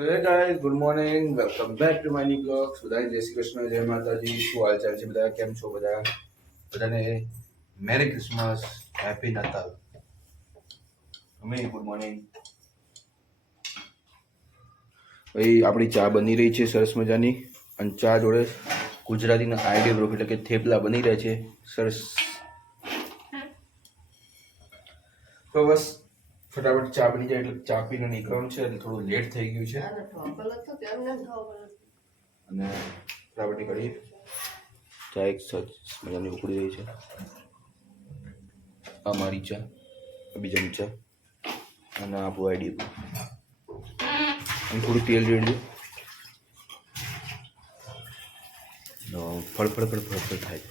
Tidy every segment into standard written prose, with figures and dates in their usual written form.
Hey guys, good morning. Welcome back to my new vlogs. બધાને જય શ્રી કૃષ્ણ, જય માતાજી. શું હાલચાલ છે બધા? કેમ છો બધા? બધાને મેરી ક્રિસમસ, હેપી નાતાલ. અમે ગુડ મોર્નિંગ. ભાઈ આપણી ચા બની રહી છે સરસ મજાની અને ચા જોડે ગુજરાતીના આઈડી બ્રોક એટલે કે થેપલા બની રહ્યા છે સરસ. તો બસ ફટાફટ ચા બની જાય એટલે ચા પીને નીકળવાનું છે એટલે થોડું લેટ થઈ ગયું છે અને ફટાફટ નીકળીએ. ચા એક સરસ મજાની ઉકળી રહી છે. આ મારી ચા, બીજાની ચા અને આપણું આઈડી અને થોડું તેલ રેડજો. ફળફળ થાય.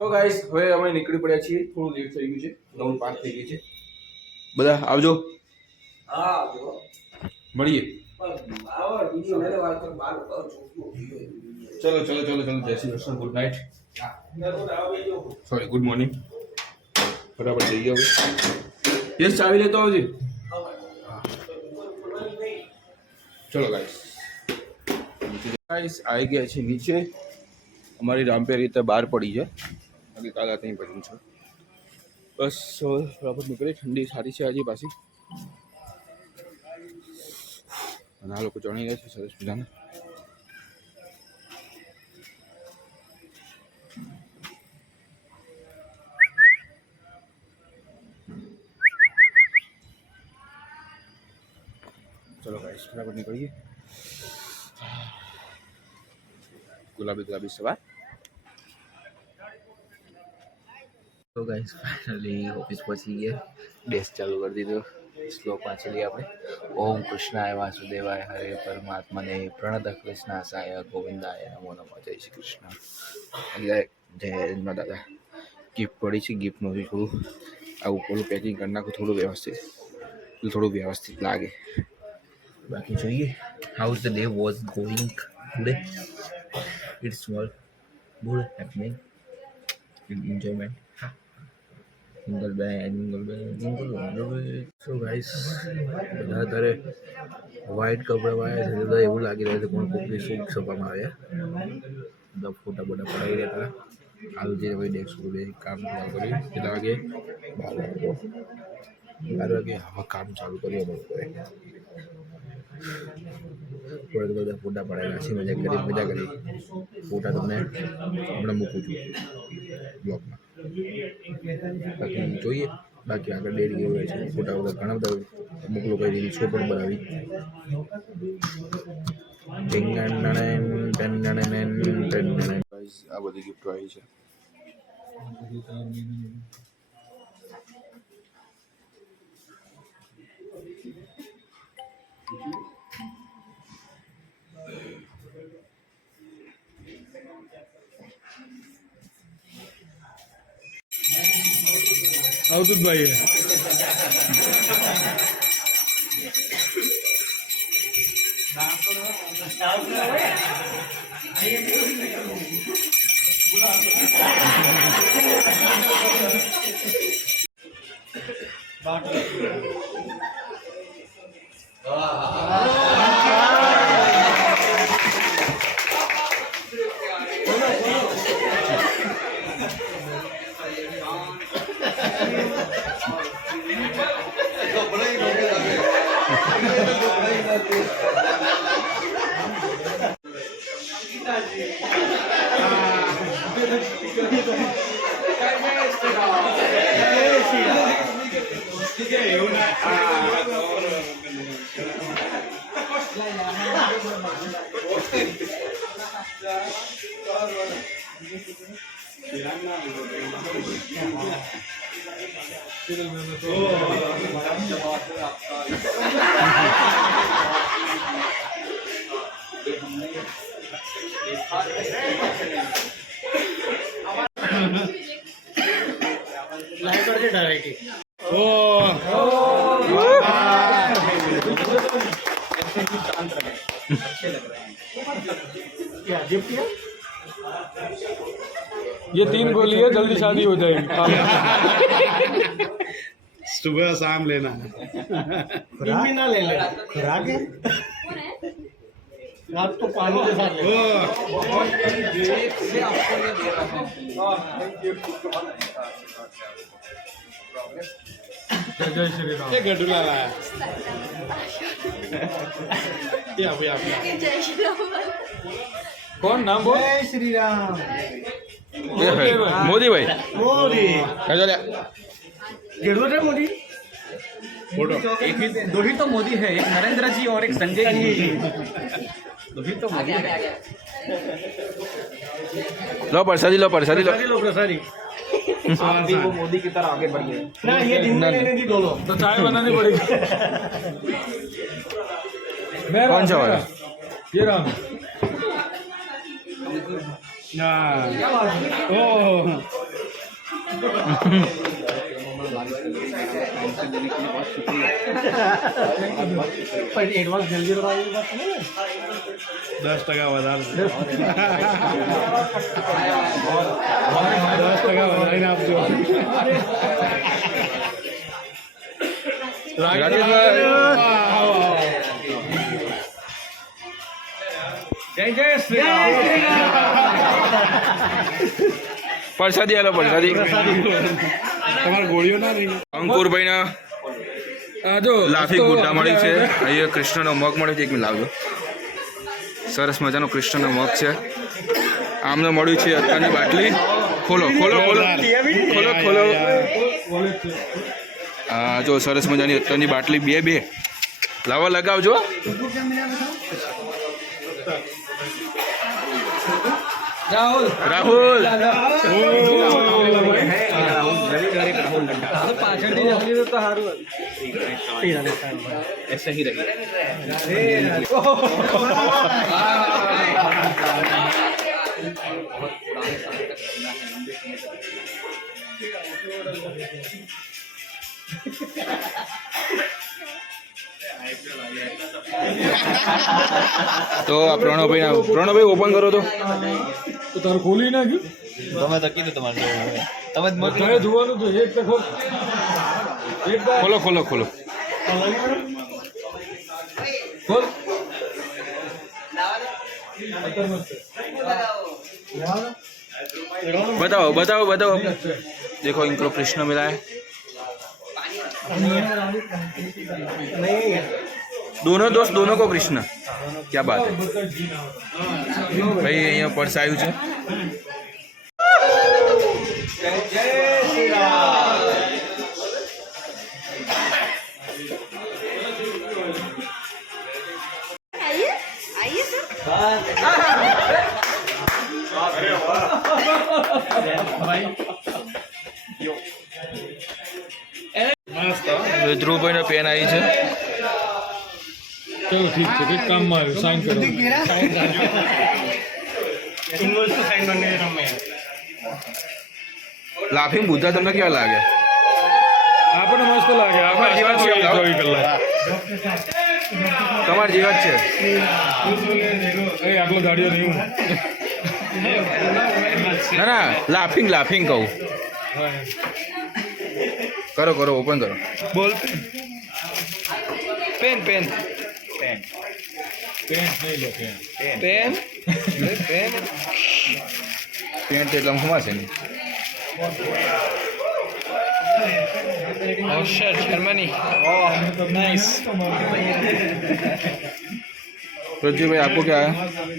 તો ગાઈસ હવે અમે નીકળી પડ્યા છીએ. થોડું લેટ થઈ ગયું છે, 9:05 થઈ ગઈ છે. બધા આવજો. હા આવજો, મળીએ. ચલો જય Shri Krishna, good night, sorry good morning. ફટાફટ જઈએ હવે. યસ ચાવી લેતો આવજે. ચલો ગાઈસ આવી ગયા છે નીચે. અમારી રામપેર રીતે બહાર પડી છે, બાકી કાલે ત્યાં પડ્યું છે. બસ બરાબર નીકળી. ઠંડી સારી છે આજે પાછી. અને આ લોકો ચણી રહ્યા છે સરસ મજાના. ચલો ગાઈસ બરાબર નીકળીએ. ગુલાબી સવાર. તો ગાઈસ ફાઇનલી ઓફિસ પહોંચી ગયા. ડેસ્ક ચાલુ કરી દીધો. શ્લોક વાંચી લઈએ આપણે. ઓમ કૃષ્ણાય વાસુદેવાય હરે પરમાત્માને પ્રણત કૃષ્ણાસાય ગોવિંદાય નમો નમઃ. જય શ્રી કૃષ્ણ. જય દાદા. ગિફ્ટ પડી છે. ગિફ્ટનું થોડું આવું પેલું પેકિંગ કરી નાખું થોડું વ્યવસ્થિત લાગે. બાકી જોઈએ how the day was going today. It's all good happening enjoyment. Jingle bell. So guys, બધા અત્યારે વ્હાઈટ કપડામાં આવ્યા છે. બધા એવું લાગી રહ્યું છે કોણ કોકની શૂટ સભામાં આવ્યા. બધા ફોટા પડાવી રહ્યા હતા. હાલ જે હવે ડેસ્ક ઉપર કામ ચાલુ કર્યું. કેટલા વાગે? 12 વાગે હવે કામ ચાલુ કર્યું. બધા ફોટા પડાવ્યા છે. મજા કરી. ફોટા તમને હમણાં મૂકું છું બ્લોગમાં. બાકી જોઈએ બાકી આગળ ડેરી કેવું હોય છે. ફોટા ઘણા બધા અમુક લોકોએ રીલ્સો પણ બનાવી. આ બધી ગિફ્ટો આવી છે. અવધૂતભાઈ लाइट डायरेक्ट अच्छे लग रहे हैं। क्या गिफ्ट किया? ये 3 गोली है, जल्दी शादी हो जाएगी। सुबह शाम लेना इनमें ना ले ले खुराक है आप तो पानी के साथ ले जय श्री राम ये गडूला लाया या भैया कौन नाम बोल जय श्री राम મોદી ભાઈ मोदी કજો લે गेड़ुआ रे मोदी फोटो एक ही दो ही तो मोदी है, एक नरेंद्र जी और एक संजय जी। दो ही तो मोदी है। લો પ્રસાદી લો પ્રસાદી લો प्रसादी लो प्रसादी आप भी वो मोदी की तरह आगे बढ़िए। ना ये दिन में लेने दी दोनों तो चाय बनानी पड़ेगी। कौन सा वाला ये राम हाँ ओ पर एडवांस जल्दी बताओ बात नहीं 10% વધારે 10% વધારીને આપજો રાકેશભાઈ जय जय श्री राम પ્રસાદી આલો પ્રસાદી તમારે ગોળીઓ ના રહી અંકુરભાઈના जो લાફી ગુड्डा મળી છે અહીંયા કૃષ્ણનો મગ મળ્યો છે એક મિનિટ લાવજો સરસ મજાનો કૃષ્ણનો મગ છે આમને મળ્યું છે અત્યારની બાટલી ખોલો ખોલો ખોલો ખોલો ખોલો હા જો સરસ મજાની અત્યારની બાટલી બે બે લાવો લગાવજો राहुल રાહુલ ऐसे ही रही। તો આ પ્રણવભાઈ ઓપન કરો તો तो तार खोली ना क्यों? તમે તો કીધું તમારે તમે જ મોકલો तारे धुआनु तो एक तक खोल। एक बार ખોલો ખોલો ખોલો खोल। बताओ बताओ बताओ देखो इनको कृष्ण मिला है दोनों दोस्त दोनों को कृष्ण क्या बात है भाई અહીંયા पर्स આવ્યું છે आइए आइए सर ધ્રુવભાઈનો પેન આવી છે चलो ठीक है, एक काम में साइन करो। इनवॉइस तो साइन करने दे रहा हूं मैं લાફિંગ બુદ્ધા તમને કેવા લાગે आपने मस्त लगे आपने जीवन से एंजॉय कर ला તમારી જીવન છે ए आटलो गाड़ियों नहीं हूं ના ના લાફિંગ લાફિંગ કહું કરો કરો ઓપન કરો બોલ પેન પેન पेन नहीं लो पेन પેન પેન પેન્ટ એટલે ખુમા છે ને Oh shit, Germany. Oh, nice. Prajwal भाई आपको क्या है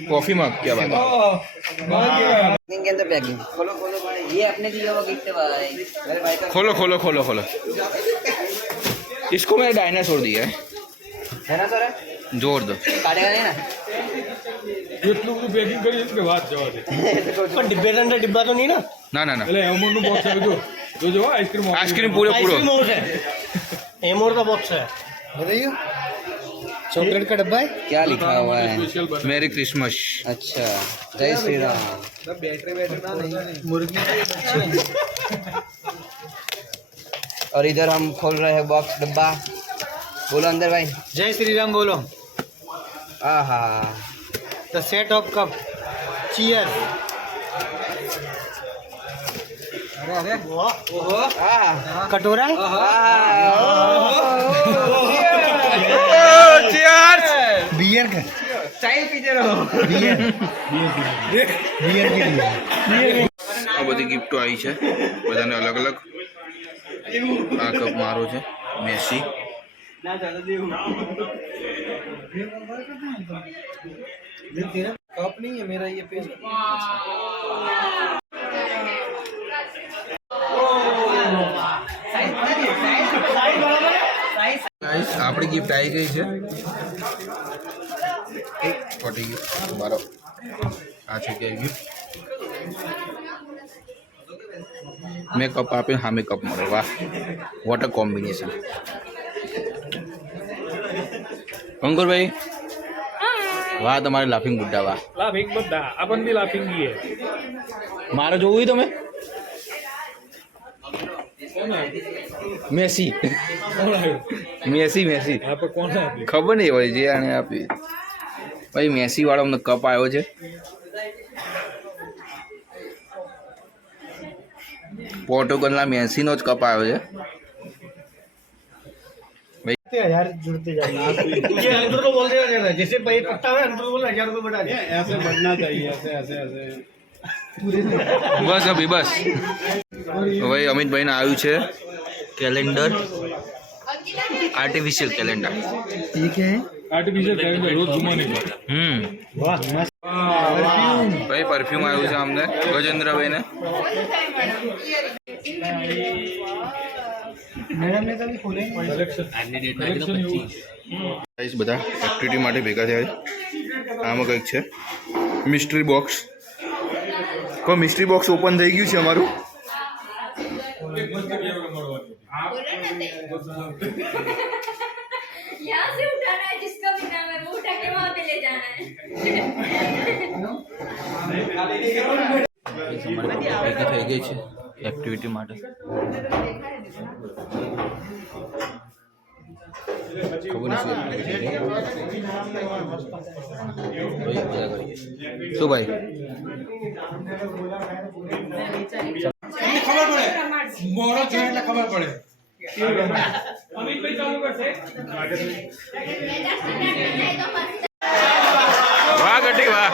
कॉफी मग क्या बात है के अंदर पैकिंग खोलो खोलो भाई ये अपने दिया हुआ गिफ्ट है भाई मेरे भाई का खोलो खोलो खोलो खोलो इसको मैंने डायनासोर दिया है है ना सर जोर दो काटेगा नहीं ना એટલું બધું પેકિંગ કરી કે વાત જવા દે पर डिब्बे के अंदर डिब्बा तो नहीं ना ना ना ना એટલે એમોરનું બોક્સ આવી જો જો આઈસ્ક્રીમ आइसक्रीम पूरे पूरो आइसक्रीम और है एमोर का बॉक्स है बताइए चॉकलेट का डब्बा है क्या लिखा हुआ है સ્પેશિયલ બને मेरी क्रिसमस अच्छा जय श्री राम और इधर हम खोल रहे हैं बॉक्स डब्बा बोलो अंदर भाई जय श्री राम बोलो आहा the set of cup cheers कटोरा बियर का ચાય પીજે રહો बियर बियर के लिए આ બધી ગિફ્ટો આવી છે બધાને અલગ અલગ આ કપ મારો છે મેસી कप नहीं है मेरा ये पेज ગાઈસ આપણી ગિફ્ટ આવી ગઈ છે એક પટી ગયું મારો આ છે કે ગિફ્ટ મેં કપ આપીને સામે કપ મળે વાહ વોટ અ કોમ્બિનેશન અંકુરભાઈ વાહ તમારે લાફિંગ બુड्ढा વાહ લાફિંગ બધા આપણ બી લાફિંગ ગઈ મારે જોવું તમે મેસી મેસી મેસી આપણે કોણ આપી ખબર નહીં હોય જે આને આપી ભાઈ મેસી વાળો અમને કપ આવ્યો છે પોર્ટુગલના મેસીનો જ કપ આવ્યો છે हजार जुड़ते जाएंगे ये अंदर को बोल देना रहना जैसे भाई पट्टा है अंदर बोल 1000 रुपए बढ़ा दे ऐसे बढ़ना चाहिए ऐसे ऐसे ऐसे બસ અભી બસ ભાઈ અમિતભાઈને આવ્યું છે કેલેન્ડર આર્ટિફિશિયલ કેલેન્ડર ये क्या है आर्टिफिशियल कैलेंडर रोज घुमाने का वाह मस्त ભાઈ પરફ્યુમ આવ્યું છે અમને ગજેન્દ્રભાઈને मैडम ने कभी खोले ગાઈસ બધા એક્ટિવિટી માટે ભેગા થયા છે આમાં કંઈક છે મિસ્ટ્રી બોક્સ કોઈ મિસ્ટ્રી બોક્સ ઓપન થઈ ગયું છે અમારું यहाँ से उठाना है जिसका भी नाम है वो उठा के वहाँ पे ले जाना है ભેગી થઈ ગઈ છે એક્ટિવિટી માટે ખબર નથી શું ભાઈ મોરો છે એટલે ખબર પડે વાહ ગટી વાહ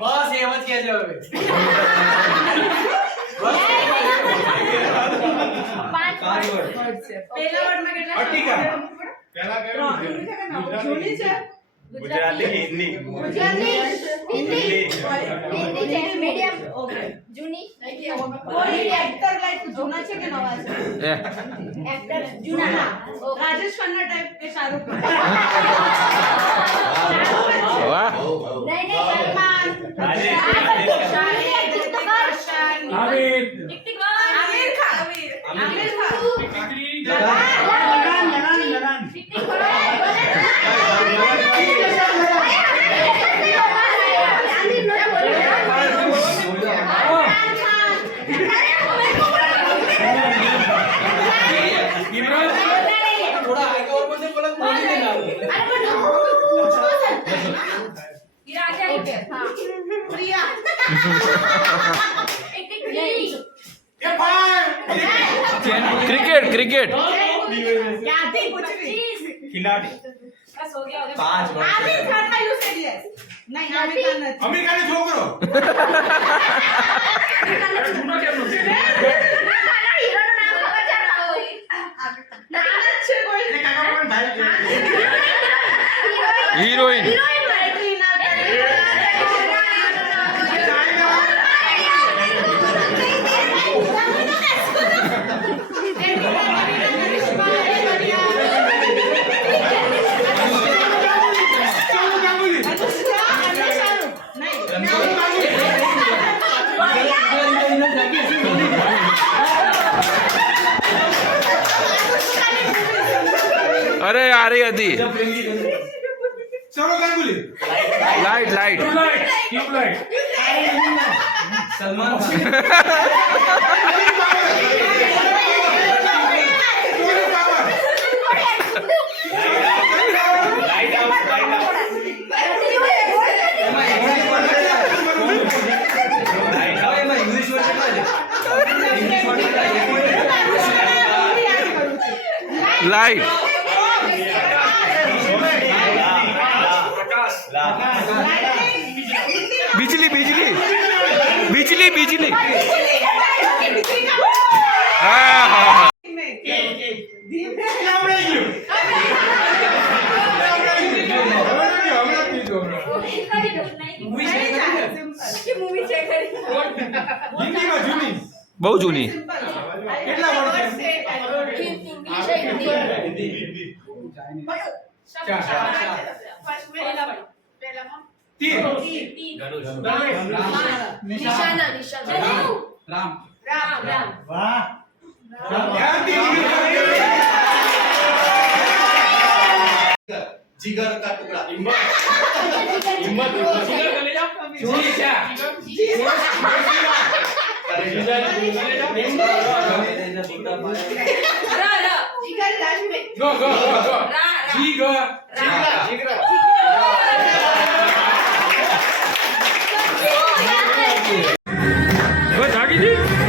બસ એમ જ કે છે હવે પહેલા કયું ગુજરાતી હિન્દી મીડિયમ જૂની કોઈ એક્ટર લાઈક જૂના છે કે નવા છે એક્ટર જૂના રાજેશ ખન્ના ટાઈપ કે શાહરુખ વાહ નહીં સલમાન આમિર ખાન क्रिकेट क्रिकेट खिलाड़ी बस हो गया 5 वर्ष आमिर खान का यूज कर दिया नहीं आमिर खान नहीं अमेरिका ने छोकरो हीरो नाम खबर जाना होई नाम अच्छे कोई हीरोइन हीरोइन माइट्री ना अरे आ रही थी चलो Ganguly light light tubelight Salman light बिजली बिजली बिजली बिजली हाँ हाँ મૂવી છે હિન્દીમાં જૂની बहुत जूनी કેટલા વર્ષ નિશાના રામ રામ જીગર કા ટુકડા Go, go, go, go. Jigar. जागी जी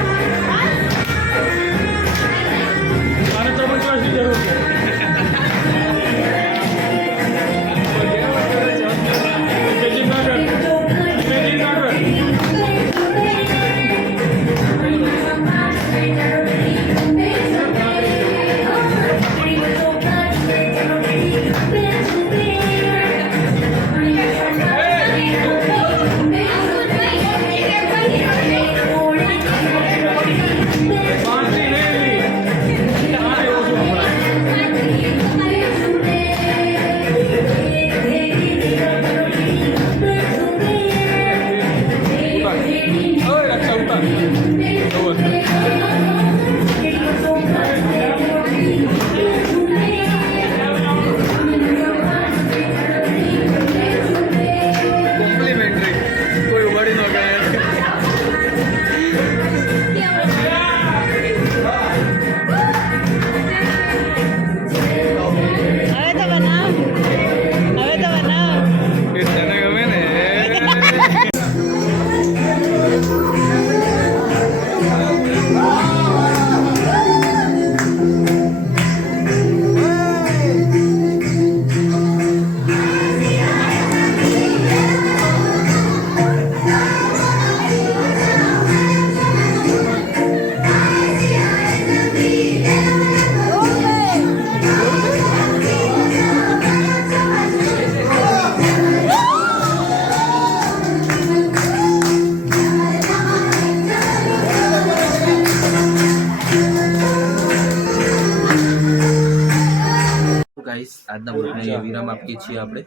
ગાઈસ આજના બ્લોગને અહીંયા વિરામ આપીએ છીએ આપણે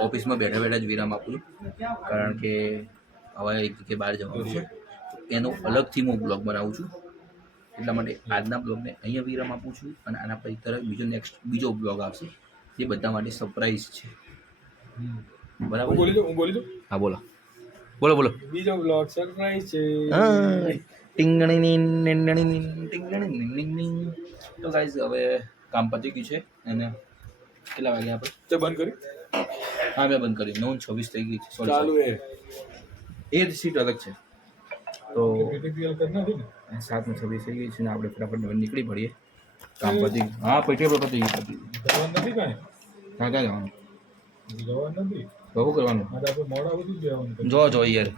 ઓફિસમાં બેઠા બેઠા જ વિરામ આપું છું કારણ કે હવે એક જગ્યાએ બહાર જવાનું છે એનો અલગથી હું બ્લોગ બનાવું છું એટલા માટે આજના બ્લોગને અહીંયા વિરામ આપું છું અને આના પછી તરફ બીજો બ્લોગ આવશે જે બધા માટે સરપ્રાઈઝ છે બરાબર बोली दो હા બોલો બોલો બોલો बीजो ब्लॉग सरप्राइज તો ગાઈસ હવે કામ પતી ગયું છે અને કેટલા વાગે આપણે तो बंद करी હા મેં બંધ કરી 9:26 થઈ ગઈ છે चालू સોરી है એ જ સીટ અલગ છે તો क्रिटिकल करना थी ना 7:26 થઈ ગઈ છે ને આપણે ફટાફટ નીકળી પડીએ કામ પતી ગયું હા પતી ગયું जवान नहीं कहाँ ક્યાં ક્યાં જવાનું जवान नहीं બહુ કરવાનું आज आप मोड़ा होती जवान જો યાર